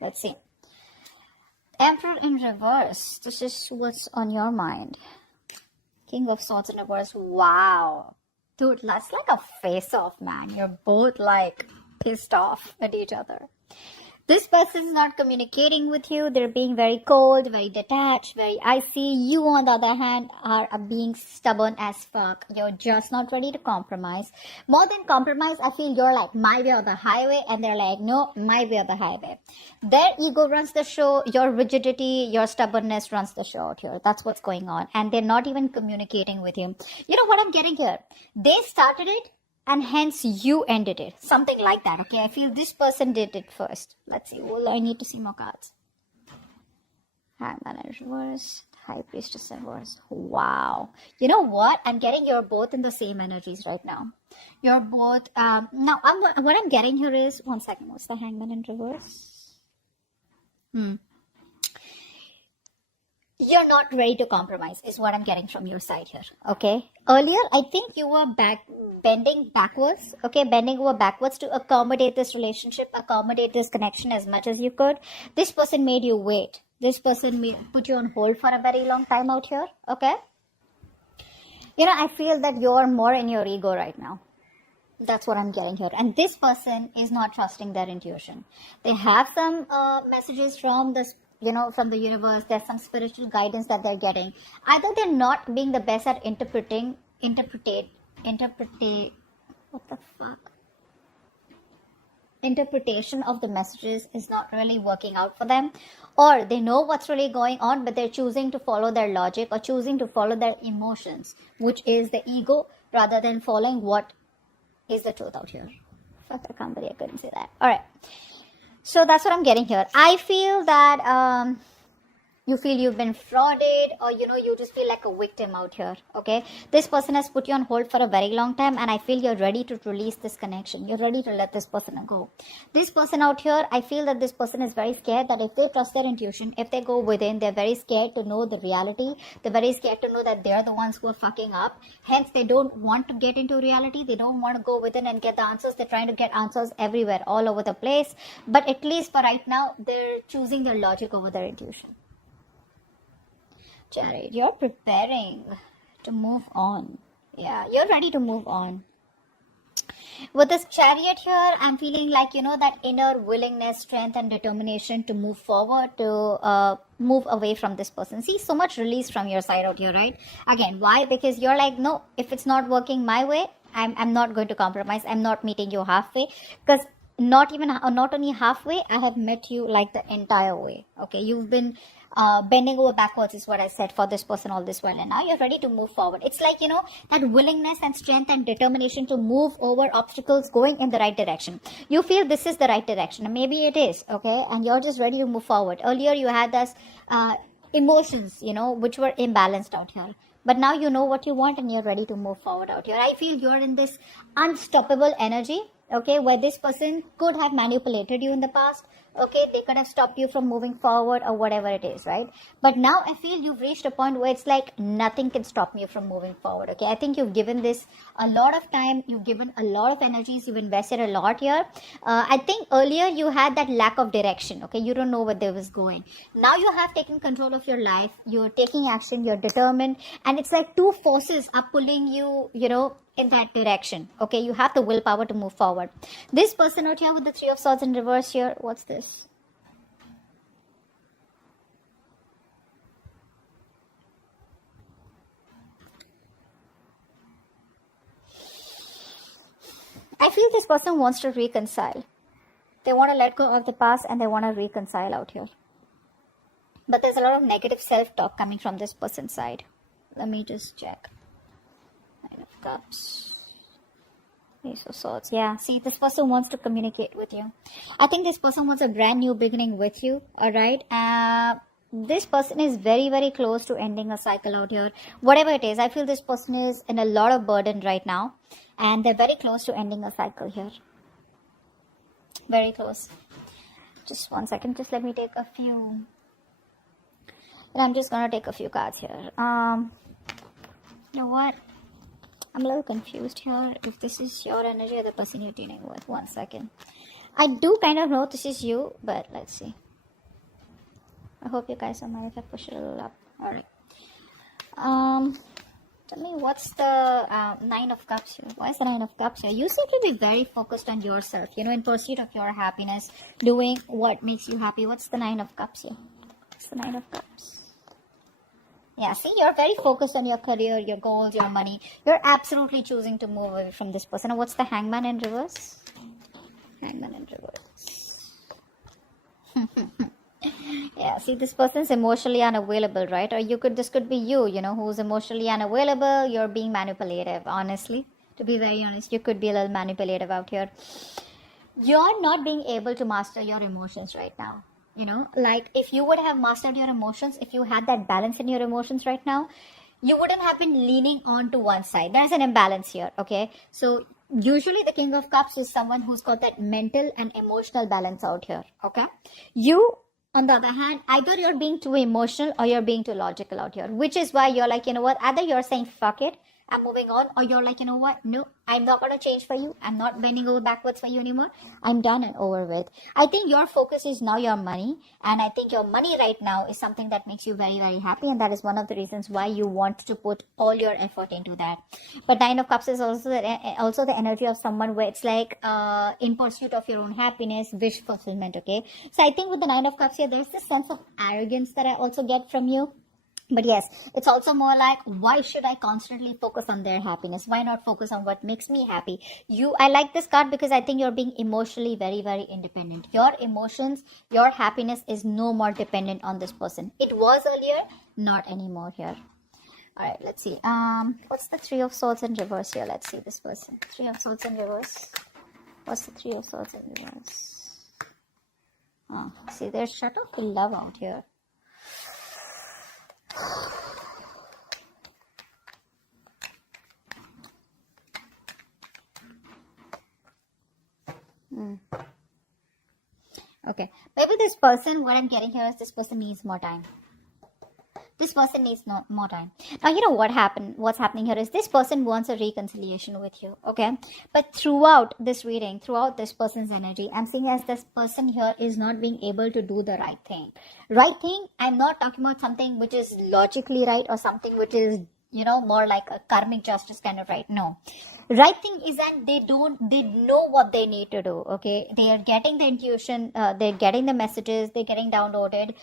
Let's see. Emperor in reverse. This is what's on your mind. King of Swords in reverse. Wow. Dude, that's like a face-off, man. You're both like pissed off at each other. This person is not communicating with you. They're being very cold, very detached, very icy. You, on the other hand, are being stubborn as fuck. You're just not ready to compromise. More than compromise, I feel you're like my way or the highway, and they're like, no, my way or the highway. Their ego runs the show. Your rigidity, your stubbornness runs the show out here. That's what's going on. And they're not even communicating with you. You know what I'm getting here? They started it, and hence you ended it. Something like that, okay? I feel this person did it first. Let's see. Well, I need to see more cards. Hangman in reverse. High Priestess in reverse. Wow. You know what? I'm getting you're both in the same energies right now. You're both... now, what I'm getting here is... One second. What's the Hangman in reverse? You're not ready to compromise is what I'm getting from your side here, okay? Earlier, I think you were bending backwards, okay? Bending over backwards to accommodate this relationship, accommodate this connection as much as you could. This person made you wait. This person put you on hold for a very long time out here, okay? You know, I feel that you're more in your ego right now. That's what I'm getting here. And this person is not trusting their intuition. They have some messages from this, from the universe. There's some spiritual guidance that they're getting. Either they're not being the best at interpretation of the messages is not really working out for them, or they know what's really going on, but they're choosing to follow their logic or choosing to follow their emotions, which is the ego, rather than following what is the truth out here. Fuck, I can't believe I couldn't say that. All right. So that's what I'm getting here. I feel that you feel you've been frauded, or you just feel like a victim out here, okay? This person has put you on hold for a very long time, and I feel you're ready to release this connection. You're ready to let this person go. This person out here, I feel that this person is very scared that if they trust their intuition, if they go within, they're very scared to know the reality. They're very scared to know that they're the ones who are fucking up. Hence, they don't want to get into reality. They don't want to go within and get the answers. They're trying to get answers everywhere, all over the place. But at least for right now, they're choosing their logic over their intuition. Chariot, you're preparing to move on. Yeah, you're ready to move on. With this Chariot here, I'm feeling like, that inner willingness, strength and determination to move forward, to move away from this person. See, so much release from your side out here, right? Again, why? Because you're like, no, if it's not working my way, I'm not going to compromise. I'm not meeting you halfway. Because not only halfway, I have met you like the entire way. Okay, you've been bending over backwards is what I said for this person all this while, and now you're ready to move forward. It's like, that willingness and strength and determination to move over obstacles, going in the right direction. You feel this is the right direction, and maybe it is, okay, and you're just ready to move forward. Earlier you had this emotions, which were imbalanced out here. But now you know what you want and you're ready to move forward out here. I feel you're in this unstoppable energy, okay, where this person could have manipulated you in the past. Okay, they could have stopped you from moving forward or whatever it is, right? But now I feel you've reached a point where it's like nothing can stop you from moving forward, okay? I think you've given this a lot of time. You've given a lot of energies. You've invested a lot here. I think earlier you had that lack of direction, okay? You don't know where they was going. Now you have taken control of your life. You're taking action. You're determined. And it's like two forces are pulling you, in that direction, okay? You have the willpower to move forward. This person out here with the Three of Swords in reverse here, what's this? I feel this person wants to reconcile. They want to let go of the past and they want to reconcile out here. But there's a lot of negative self-talk coming from this person's side. Let me just check. Nine of Cups. Ace of Swords. Yeah, see, this person wants to communicate with you. I think this person wants a brand new beginning with you. Alright. This person is very, very close to ending a cycle out here. Whatever it is, I feel this person is in a lot of burden right now. And they're very close to ending a cycle here. Very close. Just one second. Just let me take a few. And I'm just going to take a few cards here. You know what? I'm a little confused here. If this is your energy or the person you're dealing with. One second. I do kind of know this is you, but let's see. I hope you guys don't mind if I push it a little up. All right. Tell me, what's the Nine of Cups here? Why is the Nine of Cups here? You seem to be very focused on yourself, you know, in pursuit of your happiness, doing what makes you happy. What's the Nine of Cups here? What's the Nine of Cups? Yeah, see, you're very focused on your career, your goals, your money. You're absolutely choosing to move away from this person. And what's the Hangman in reverse? Hangman in reverse. Yeah, see, this person's emotionally unavailable, right? Or this could be you know, who's emotionally unavailable. You're being manipulative, honestly. To be very honest, you could be a little manipulative out here. You're not being able to master your emotions right now. You know, like if you would have mastered your emotions, if you had that balance in your emotions right now, you wouldn't have been leaning on to one side. There's an imbalance here, okay? So usually the King of Cups is someone who's got that mental and emotional balance out here, okay? You, on the other hand, either you're being too emotional or you're being too logical out here, which is why you're like, you know what, either you're saying fuck it, I'm moving on, or you're like, you know what, no, I'm not going to change for you. I'm not bending over backwards for you anymore. I'm done and over with. I think your focus is now your money, and I think your money right now is something that makes you very, very happy, and that is one of the reasons why you want to put all your effort into that. But Nine of Cups is also the energy of someone where it's like in pursuit of your own happiness, wish fulfillment, okay? So I think with the Nine of Cups here, there's this sense of arrogance that I also get from you. But yes, it's also more like, why should I constantly focus on their happiness? Why not focus on what makes me happy? I like this card because I think you're being emotionally very, very independent. Your emotions, your happiness is no more dependent on this person. It was earlier, not anymore here. All right, let's see. What's the Three of Swords in reverse here? Let's see this person. Three of Swords in reverse. What's the Three of Swords in reverse? Oh, see, there's shut off the love out here. Okay, maybe this person, what I'm getting here is this person needs more time. This person needs more time. Now, you know what's happening here is this person wants a reconciliation with you, okay? But throughout this reading, throughout this person's energy, I'm seeing as this person here is not being able to do the right thing. Right thing, I'm not talking about something which is logically right or something which is, you know, more like a karmic justice kind of right. No. Right thing is that they know what they need to do, okay? They are getting the intuition, they're getting the messages, they're getting downloaded.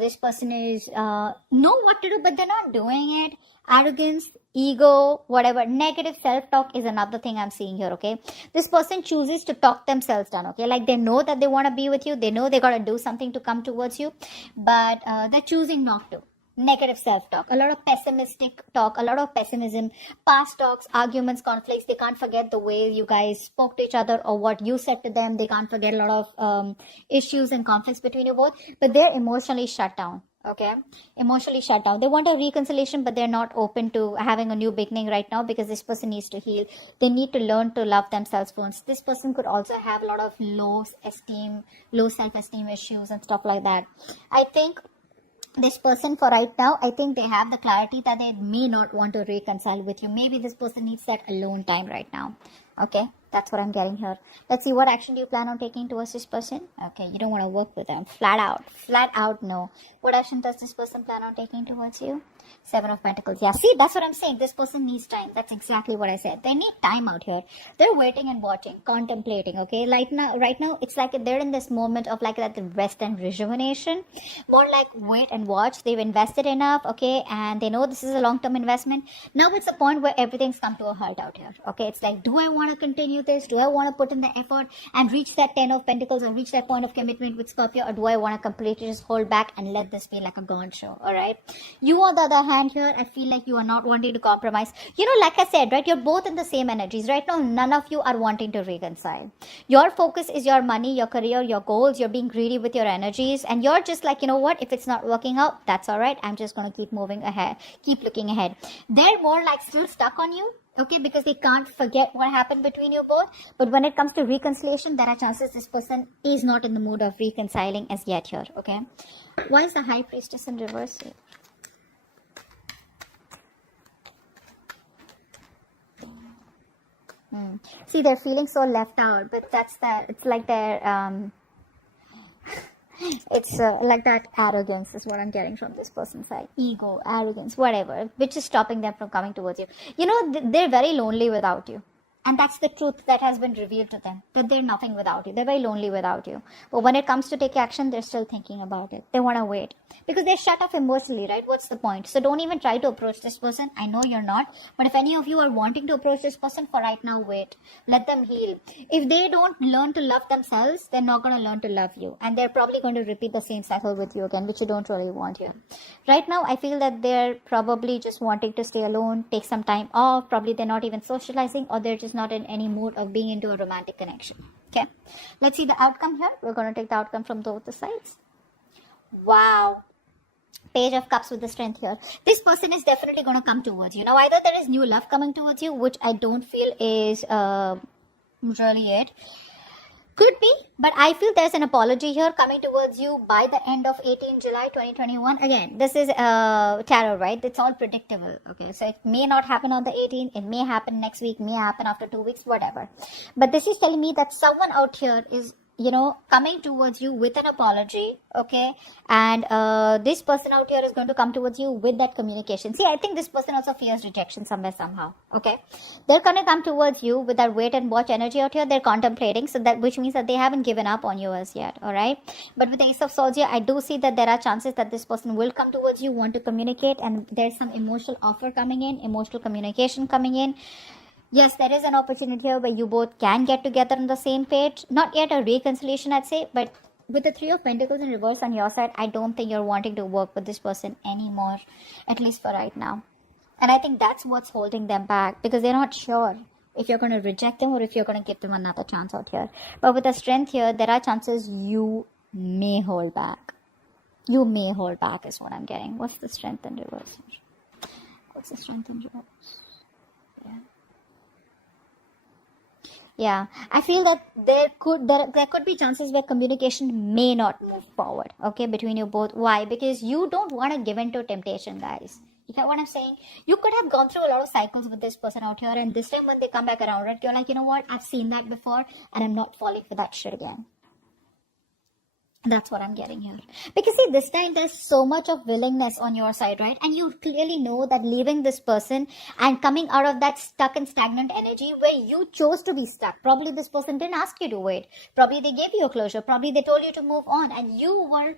This person is know what to do, but they're not doing it. Arrogance, ego, whatever, negative self-talk is another thing I'm seeing here, okay? This person chooses to talk themselves down, okay? Like they know that they want to be with you, they know they got to do something to come towards you, but they're choosing not to. Negative self-talk, a lot of pessimistic talk, a lot of pessimism, past talks, arguments, conflicts. They can't forget the way you guys spoke to each other or what you said to them. They can't forget a lot of issues and conflicts between you both, but they're emotionally shut down. Okay, emotionally shut down. They want a reconciliation, but they're not open to having a new beginning right now because this person needs to heal. They need to learn to love themselves first. This person could also have a lot of low self-esteem issues and stuff like that. I think this person for right now, I think they have the clarity that they may not want to reconcile with you. Maybe this person needs that alone time right now. Okay, that's what I'm getting here. Let's see, what action do you plan on taking towards this person? Okay, you don't want to work with them. Flat out no. What action does this person plan on taking towards you? Seven of Pentacles. Yeah, see, that's what I'm saying. This person needs time. That's exactly what I said. They need time out here. They're waiting and watching, contemplating, okay? Right now, it's like they're in this moment of like that rest and rejuvenation. More like wait and watch. They've invested enough, okay? And they know this is a long-term investment. Now it's a point where everything's come to a halt out here, okay? It's like, do I want to continue this? Do I want to put in the effort and reach that 10 of Pentacles or reach that point of commitment with Scorpio? Or do I want to completely just hold back and let this be like a gone show, all right? You, on the other hand here, I feel like you are not wanting to compromise. You know, like I said, right, you're both in the same energies. Right now, none of you are wanting to reconcile. Your focus is your money, your career, your goals. You're being greedy with your energies. And you're just like, you know what, if it's not working out, that's all right. I'm just going to keep moving ahead, keep looking ahead. They're more like still stuck on you. Okay, because they can't forget what happened between you both. But when it comes to reconciliation, there are chances this person is not in the mood of reconciling as yet here. Okay, why is the High Priestess in reverse here? See, they're feeling so left out, but it's like they're It's like that arrogance is what I'm getting from this person's side. Ego, arrogance, whatever, which is stopping them from coming towards you. You know, they're very lonely without you. And that's the truth that has been revealed to them, that they're nothing without you. They're very lonely without you. But when it comes to take action, they're still thinking about it. They want to wait. Because they're shut off emotionally, right? What's the point? So don't even try to approach this person. I know you're not. But if any of you are wanting to approach this person, for right now, wait. Let them heal. If they don't learn to love themselves, they're not going to learn to love you. And they're probably going to repeat the same cycle with you again, which you don't really want here. Right now, I feel that they're probably just wanting to stay alone, take some time off. Probably they're not even socializing, or they're just not in any mood of being into a romantic connection. Okay, let's see the outcome here. We're going to take the outcome from both the sides. Wow. Page of Cups with the Strength here. This person is definitely going to come towards you. Now, either there is new love coming towards you, which I don't feel is really it. Could be, but I feel there's an apology here coming towards you by the end of 18 July 2021. Again, this is tarot, right? It's all predictable. Okay, so it may not happen on the 18th. It may happen next week, may happen after 2 weeks, whatever. But this is telling me that someone out here is, you know, coming towards you with an apology, okay? And this person out here is going to come towards you with that communication. See, I think this person also fears rejection somewhere, somehow, okay? They're going to come towards you with that wait and watch energy out here. They're contemplating, so that, which means that they haven't given up on you as yet, all right? But with the Ace of Swords here, I do see that there are chances that this person will come towards you, want to communicate, and there's some emotional offer coming in, emotional communication coming in. Yes, there is an opportunity here where you both can get together on the same page. Not yet a reconciliation, I'd say, but with the Three of Pentacles in reverse on your side, I don't think you're wanting to work with this person anymore, at least for right now. And I think that's what's holding them back, because they're not sure if you're going to reject them or if you're going to give them another chance out here. But with the Strength here, there are chances you may hold back. You may hold back is what I'm getting. What's the Strength in reverse? What's the Strength in reverse? Yeah, I feel that there could be chances where communication may not move forward, okay, between you both. Why? Because you don't want to give in to temptation, guys. You get what I'm saying? You could have gone through a lot of cycles with this person out here, and this time when they come back around, right, you're like, you know what, I've seen that before, and I'm not falling for that shit again. That's what I'm getting here. Because see, this time there's so much of willingness on your side, right? And you clearly know that leaving this person and coming out of that stuck and stagnant energy where you chose to be stuck. Probably this person didn't ask you to wait. Probably they gave you a closure. Probably they told you to move on. And you were,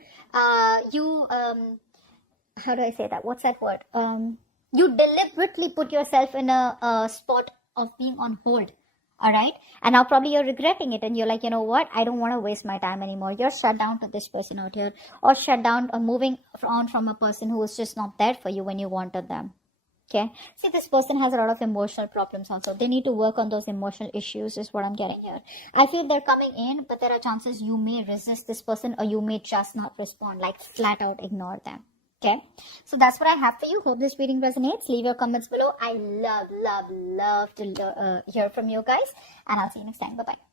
how do I say that? What's that word? You deliberately put yourself in a spot of being on hold. All right. And now probably you're regretting it and you're like, you know what? I don't want to waste my time anymore. You're shut down to this person out here, or shut down or moving on from a person who was just not there for you when you wanted them. Okay. See, this person has a lot of emotional problems also. They need to work on those emotional issues is what I'm getting here. I feel they're coming in, but there are chances you may resist this person, or you may just not respond, like flat out ignore them. Okay, so that's what I have for you. Hope this reading resonates. Leave your comments below. I love to hear from you guys, and I'll see you next time. Bye bye.